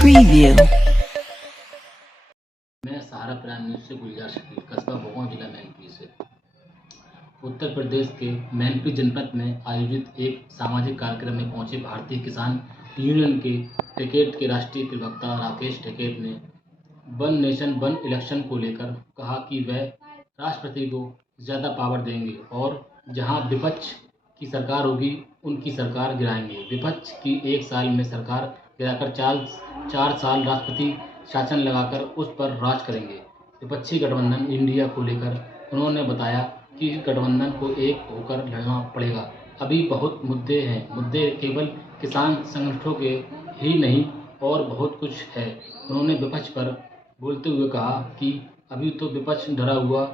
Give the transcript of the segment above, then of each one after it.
Preview. मैं सहारा prime news से गुलजार शकील, कस्बा भोगांव, जिला मैनपुरी से। उत्तर प्रदेश के मैनपुरी जनपद में आयोजित एक सामाजिक कार्यक्रम में पहुंचे भारतीय किसान यूनियन के टेकेट के राष्ट्रीय प्रवक्ता राकेश टेकेट ने वन नेशन वन इलेक्शन को लेकर कहा कि वह राष्ट्रपति को ज़्यादा पावर देंगे और जहां विपक्ष की सरकार होगी उनकी सरकार गिराएंगे। विपक्ष की एक साल में सरकार गिराकर चार साल राष्ट्रपति शासन लगाकर उस पर राज करेंगे। विपक्षी गठबंधन इंडिया को लेकर उन्होंने बताया कि गठबंधन को एक होकर लड़ना पड़ेगा। अभी बहुत मुद्दे हैं, मुद्दे केवल किसान संगठनों के ही नहीं और बहुत कुछ है। उन्होंने विपक्ष पर बोलते हुए कहा कि अभी तो विपक्ष डरा हुआ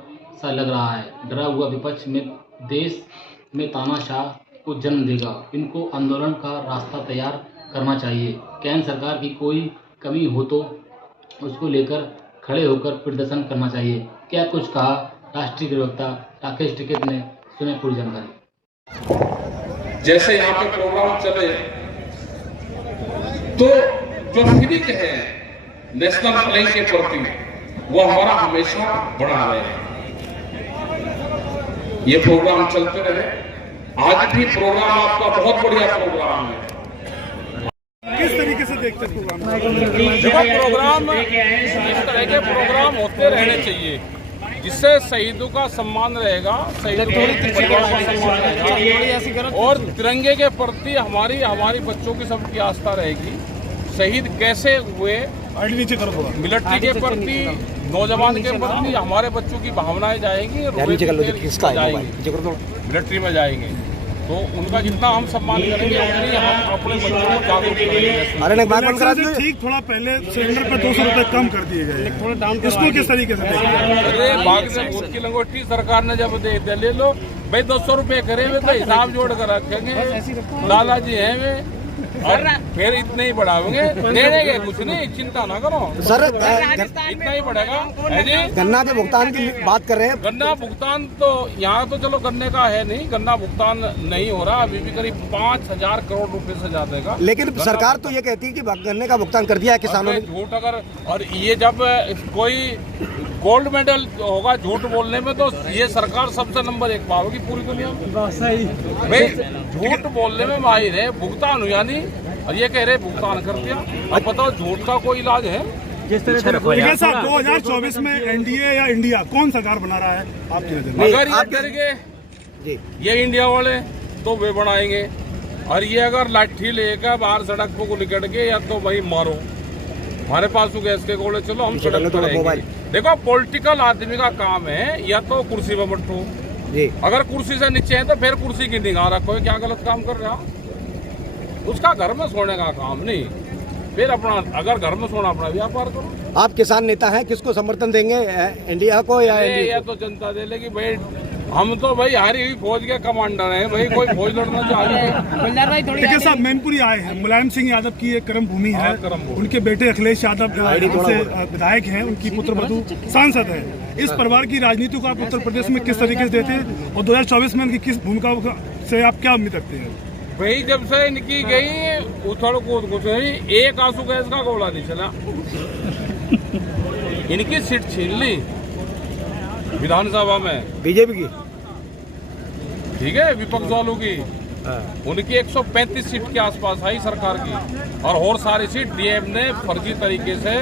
सा लग रहा है। डरा हुआ विपक्ष में देश में तानाशाह को जन्म देगा। इनको आंदोलन का रास्ता तैयार करना चाहिए। केंद्र सरकार की कोई कमी हो तो उसको लेकर खड़े होकर प्रदर्शन करना चाहिए। क्या कुछ कहा राष्ट्रीय प्रवक्ता राकेश टिकैत ने, सुने पूरी जानकारी। जैसे यहाँ पे प्रोग्राम चले तो जो फिलिंग है नेशनल फ्लैग के प्रति वो हमारा हमेशा बढ़ा रहे हैं। ये प्रोग्राम चलते रहे। आज भी प्रोग्राम आपका बहुत बढ़िया प्रोग्राम है। किस तरीके से देखते हैं प्रोग्राम? प्रोग्राम इस तरह के प्रोग्राम होते रहने चाहिए जिससे शहीदों का सम्मान रहेगा, शहीदों के परिवार का सम्मान रहेगा और तिरंगे के प्रति हमारी बच्चों की सबकी आस्था रहेगी। शहीद कैसे हुए, मिलिट्री के प्रति, नौजवान के प्रति हमारे बच्चों की भावनाएं जाएंगी, मिलिट्री में जाएंगे तो उनका जितना हम सम्मान करेंगे उतनी हम अपने बच्चों को जागरूक करेंगे। ठीक, थोड़ा पहले सिलेंडर पर 200 रुपए कम कर दिए गए, इसको किस तरीके से देखेंगे? अरे भाग से भूत की लंगोटी सरकार ने जब दे ले लो भाई 200 रुपए करे हुए तो हिसाब जोड़ कर रखेंगे। लाला जी हैं वे और फिर इतने ही बढ़ाओगे, देंगे कुछ नहीं, चिंता ना करो सर। इतना ही बढ़ेगा। गन्ना के भुगतान की बात कर रहे हैं। गन्ना भुगतान तो यहाँ तो चलो गन्ने का है नहीं, गन्ना भुगतान नहीं हो रहा। अभी भी करीब 5,000 करोड़ रुपए से ज्यादा का। लेकिन सरकार तो ये कहती है कि गन्ने का भुगतान कर दिया है किसानों ने। झूठ अगर, और ये जब कोई गोल्ड मेडल होगा झूठ बोलने में तो ये सरकार सबसे नंबर 1 पाओगी पूरी दुनिया में। भाई झूठ बोलने में माहिर है, भुगतान हुआ नहीं और ये कह रहे भुगतान कर दिया। अब बताओ झूठ का कोई इलाज है? जिस तरह से 2024 में एनडीए या इंडिया कौन सरकार बना रहा है आपकी नजर में? अगर ये करेंगे ये इंडिया वाले तो वे बनाएंगे और ये अगर लाठी लेकर बाहर सड़क को निकल के या तो भाई मारो, हमारे पास तो गैस के गोले, चलो हम सड़क पर रहेंगे। देखो पॉलिटिकल आदमी का काम है या तो कुर्सी पर बैठो, अगर कुर्सी से नीचे है तो फिर कुर्सी की निगाह रखो। क्या गलत काम कर रहा? उसका घर में सोने का काम नहीं, फिर अपना अगर घर में सोना अपना व्यापार करो। आप किसान नेता हैं, किसको समर्थन देंगे, इंडिया को या तो जनता दे लेगी। भाई हम तो भाई हारी हुई फौज के कमांडर हैं, भाई कोई फौज लड़ना चाहिए। टिकैत साहब मैनपुरी आए हैं, मुलायम सिंह यादव की एक कर्म भूमि है, उनके बेटे अखिलेश यादव विधायक हैं, उनकी पुत्रवधू सांसद है। इस परिवार की राजनीति को आप उत्तर प्रदेश में किस तरीके से देते हैं और 2024 में उनकी किस भूमिका से आप क्या उम्मीद रखते हैं? भाई जब से इनकी गई उथड़ कूद कुछ नहीं, एक आंसू गैस का गोला नहीं चला। इनकी सीट छीन ली विधानसभा में बीजेपी की, ठीक है, विपक्ष वालों की। उनकी 135 सीट के आसपास आई सरकार की और सारी सीट डीएम ने फर्जी तरीके से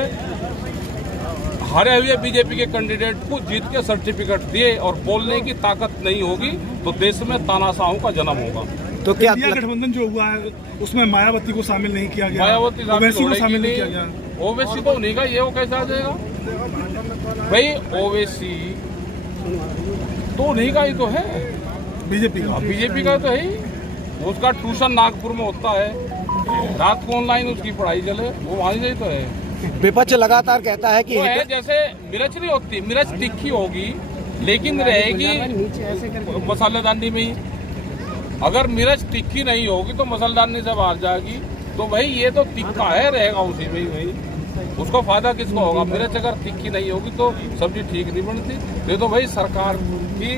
हारे हुए बीजेपी के कैंडिडेट को जीत के सर्टिफिकेट दिए और बोलने की ताकत नहीं होगी तो देश में तानाशाहों का जन्म होगा। तो क्या गठबंधन जो हुआ है उसमें मायावती को शामिल नहीं किया गया, मायावती को शामिल नहीं किया गया? ओवैसी तो नहीं का, ये वो कैसे आ जाएगा भाई? ओवैसी तो नहीं का ही तो है, बीजेपी का तो है। उसका ट्यूशन नागपुर में होता है, रात को ऑनलाइन उसकी पढ़ाई चले, वो वहीं से ही तो है। विपक्ष लगातार कहता है कि है जैसे मिर्च नहीं होती, मिर्च तिखी होगी लेकिन रहेगी मसालेदानी में ही। अगर मिर्च तिखी नहीं होगी तो मसालेदानी से बाहर जाएगी। तो भाई ये तो तिखा है, रहेगा उसी में ही भाई। उसको फायदा किसको होगा? मिर्च अगर तिखी नहीं होगी तो सब्जी ठीक नहीं बनती। ये तो भाई सरकार की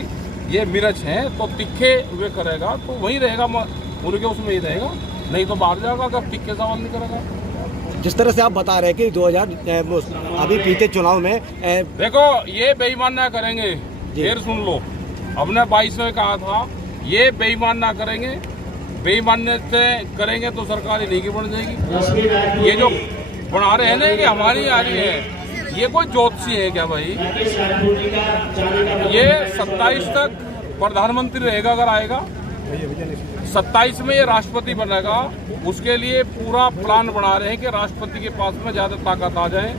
ये मिर्च है तो तिखे वे करेगा तो वही रहेगा, उनके उसमें ही रहेगा, नहीं तो बाहर जाएगा अगर तिखे सवाल नहीं करेगा। जिस तरह से आप बता रहे हैं कि 2000 अभी बीते चुनाव में देखो ये बेईमान ना करेंगे, फिर सुन लो, हमने 22 में कहा था ये बेईमान ना करेंगे, बेईमान से करेंगे तो सरकार इन्हीं की बन जाएगी। ये जो बना रहे हैं ना कि हमारी आ रही है, ये कोई ज्योतिषी है क्या भाई? ये 27 तक प्रधानमंत्री रहेगा अगर आएगा, 27 में ये राष्ट्रपति बनेगा, उसके लिए पूरा प्लान बना रहे हैं कि राष्ट्रपति के पास में ज्यादा ताकत आ जाए।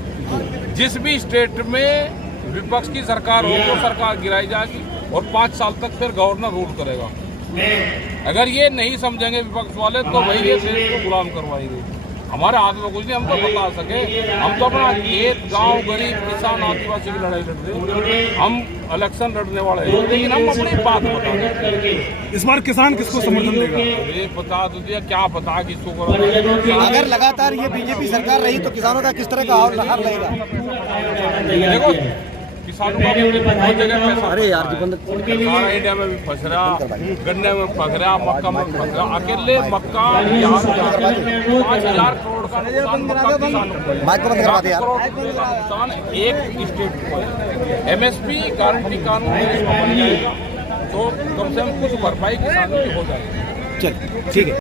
जिस भी स्टेट में विपक्ष की सरकार हो तो सरकार गिराई जाएगी और 5 साल तक फिर गवर्नर रूल करेगा। अगर ये नहीं समझेंगे विपक्ष वाले तो वही ये देश को गुलाम करवाएंगे। हमारे हाथ में कुछ नहीं, हम तो बता सके, हम तो अपना खेत गांव गरीब किसान आदिवासी की लड़ाई लड़ रहे, हम इलेक्शन लड़ने वाले हैं, लेकिन हम अपनी बात बता दें। इस बार किसान किसको समर्थन देगा? ये बता दो दिया, क्या पता किसको करो। अगर लगातार ये बीजेपी सरकार रही तो किसानों का किस तरह का हाल रहेगा? देखो किसानों का बहुत जगह पैसा, अरे यार सारा इंडिया में भी फंस रहा, गन्ने में फंस रहा, मक्का में फंस रहा। अकेले मक्का 5,000 करोड़ का नुकसान मक्का किसानों को है, 7 करोड़ का नुकसान एक स्टेट को है। MSP गारंटी कानून बन जाएगा तो कम से कम कुछ भरपाई किसानों की हो जाएगी। चल ठीक है।